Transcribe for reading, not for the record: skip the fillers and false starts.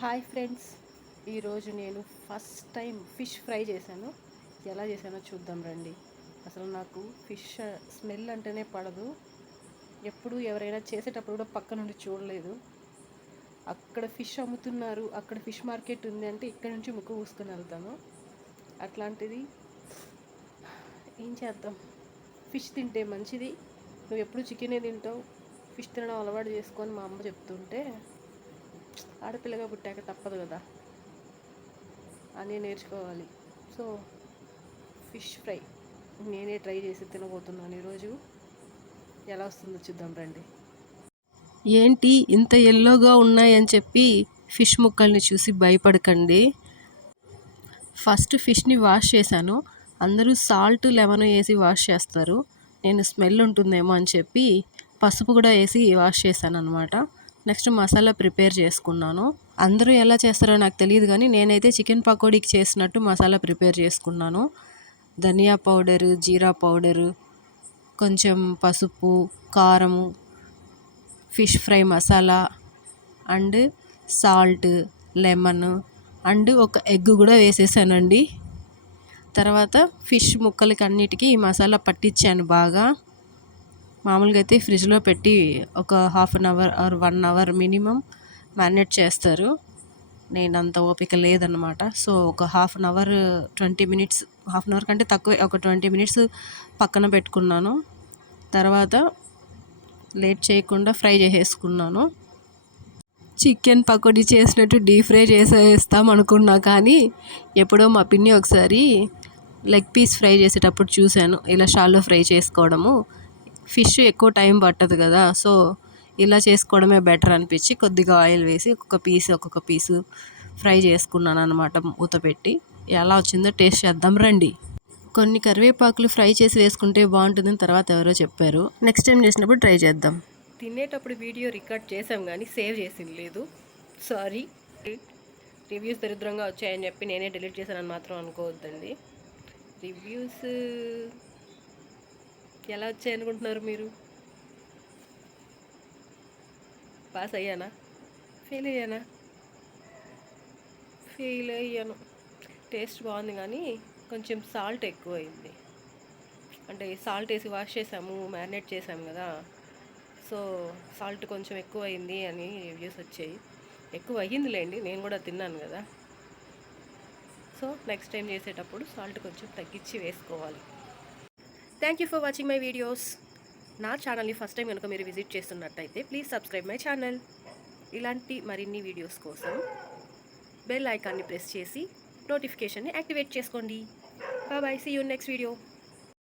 Hi friends, ఈరోజు నేను first time fish fry చేశాను. ఎలా చేశానో చూద్దాం రండి. అసలు నాకు ఫిష్ స్మెల్ అంటేనే పడదు. ఎప్పుడు ఎవరైనా చేసేటప్పుడు కూడా పక్క నుండి చూడలేదు. అక్కడ ఫిష్ అమ్ముతున్నారు, అక్కడ ఫిష్ మార్కెట్ ఉంది అంటే ఇక్కడ నుంచి ముక్కు పూసుకొని వెళ్తాను. అట్లాంటిది ఏం చేద్దాం, ఫిష్ తింటే మంచిది. నువ్వు ఎప్పుడు చికెనే తింటావు, ఫిష్ తినడం అలవాటు చేసుకొని మా అమ్మ చెప్తుంటే ఆడపిల్లగా పుట్టాక తప్పదు కదా అని నేర్చుకోవాలి. సో ఫిష్ ఫ్రై నేనే ట్రై చేసి తినబోతున్నాను ఈరోజు. ఎలా వస్తుందో చూద్దాం రండి. ఏంటి ఇంత ఎల్లోగా ఉన్నాయని చెప్పి ఫిష్ ముక్కల్ని చూసి భయపడకండి. ఫస్ట్ ఫిష్ని వాష్ చేశాను. అందరూ సాల్ట్ లెమన్ వేసి వాష్ చేస్తారు. నేను స్మెల్ ఉంటుందేమో అని చెప్పి పసుపు కూడా వేసి వాష్ చేశాను అనమాట. నెక్స్ట్ మసాలా ప్రిపేర్ చేసుకున్నాను. అందరూ ఎలా చేస్తారో నాకు తెలియదు కానీ నేనైతే చికెన్ పకోడీకి చేసినట్టు మసాలా ప్రిపేర్ చేసుకున్నాను. ధనియా పౌడరు, జీరా పౌడరు, కొంచెం పసుపు, కారము, fish fry masala and salt, lemon and ఒక ఎగ్ కూడా వేసేసానండి. తర్వాత ఫిష్ ముక్కలకి అన్నిటికీ ఈ మసాలా పట్టించాను బాగా. మామూలుగా అయితే ఫ్రిడ్జ్లో పెట్టి ఒక half an hour or 1 hour minimum marinate చేస్తారు. నేను అంత ఓపిక లేదనమాట. సో ఒక half an hour 20 minutes, half an hour కంటే తక్కువే, ఒక 20 మినిట్స్ పక్కన పెట్టుకున్నాను. తర్వాత లేట్ చేయకుండా ఫ్రై చేసేసుకున్నాను. చికెన్ పకోడీ చేసినట్టు డీప్ ఫ్రై చేసేస్తాం అనుకున్నా, కానీ ఎప్పుడో మా పిన్ని ఒకసారి లెగ్ పీస్ ఫ్రై చేసేటప్పుడు చూశాను ఇలా షాల్లో ఫ్రై చేసుకోవడము. ఫిష్ ఎక్కువ టైం పట్టదు కదా, సో ఇలా చేసుకోవడమే బెటర్ అనిపించి కొద్దిగా ఆయిల్ వేసి ఒక్కొక్క పీసు ఫ్రై చేసుకున్నాను అనమాట మూత పెట్టి. ఎలా వచ్చిందో టేస్ట్ చేద్దాం రండి. కొన్ని కరివేపాకులు ఫ్రై చేసి వేసుకుంటే బాగుంటుందని తర్వాత ఎవరో చెప్పారు. నెక్స్ట్ టైం చేసినప్పుడు ట్రై చేద్దాం. తినేటప్పుడు వీడియో రికార్డ్ చేసాం కానీ సేవ్ చేసింది లేదు, సారీ. రివ్యూస్ దరిద్రంగా వచ్చాయని చెప్పి నేనే డిలీట్ చేశానని మాత్రం అనుకోవద్దండి. రివ్యూస్ ఎలా వచ్చాయనుకుంటున్నారు మీరు? పాస్ అయ్యానా, ఫెయిల్ అయ్యానా? ఫెయిల్ అయ్యాను. టేస్ట్ బాగుంది కానీ కొంచెం సాల్ట్ ఎక్కువ అయింది. అంటే సాల్ట్ వేసి వాష్ చేసాము, మ్యారినేట్ చేసాము కదా, సో సాల్ట్ కొంచెం ఎక్కువ అయింది అని రివ్యూస్ వచ్చాయి. ఎక్కువ అయ్యిందిలేండి, నేను కూడా తిన్నాను కదా. సో నెక్స్ట్ టైం చేసేటప్పుడు సాల్ట్ కొంచెం తగ్గించి వేసుకోవాలి. Thank you for watching my videos. నా ఛానల్ని ఫస్ట్ టైం కనుక మీరు విజిట్ చేస్తున్నట్టయితే ప్లీజ్ సబ్స్క్రైబ్ మై ఛానల్. ఇలాంటి మరిన్ని వీడియోస్ కోసం బెల్ ఐకాన్ని ప్రెస్ చేసి నోటిఫికేషన్ని యాక్టివేట్ చేసుకోండి. Bye, see you next video.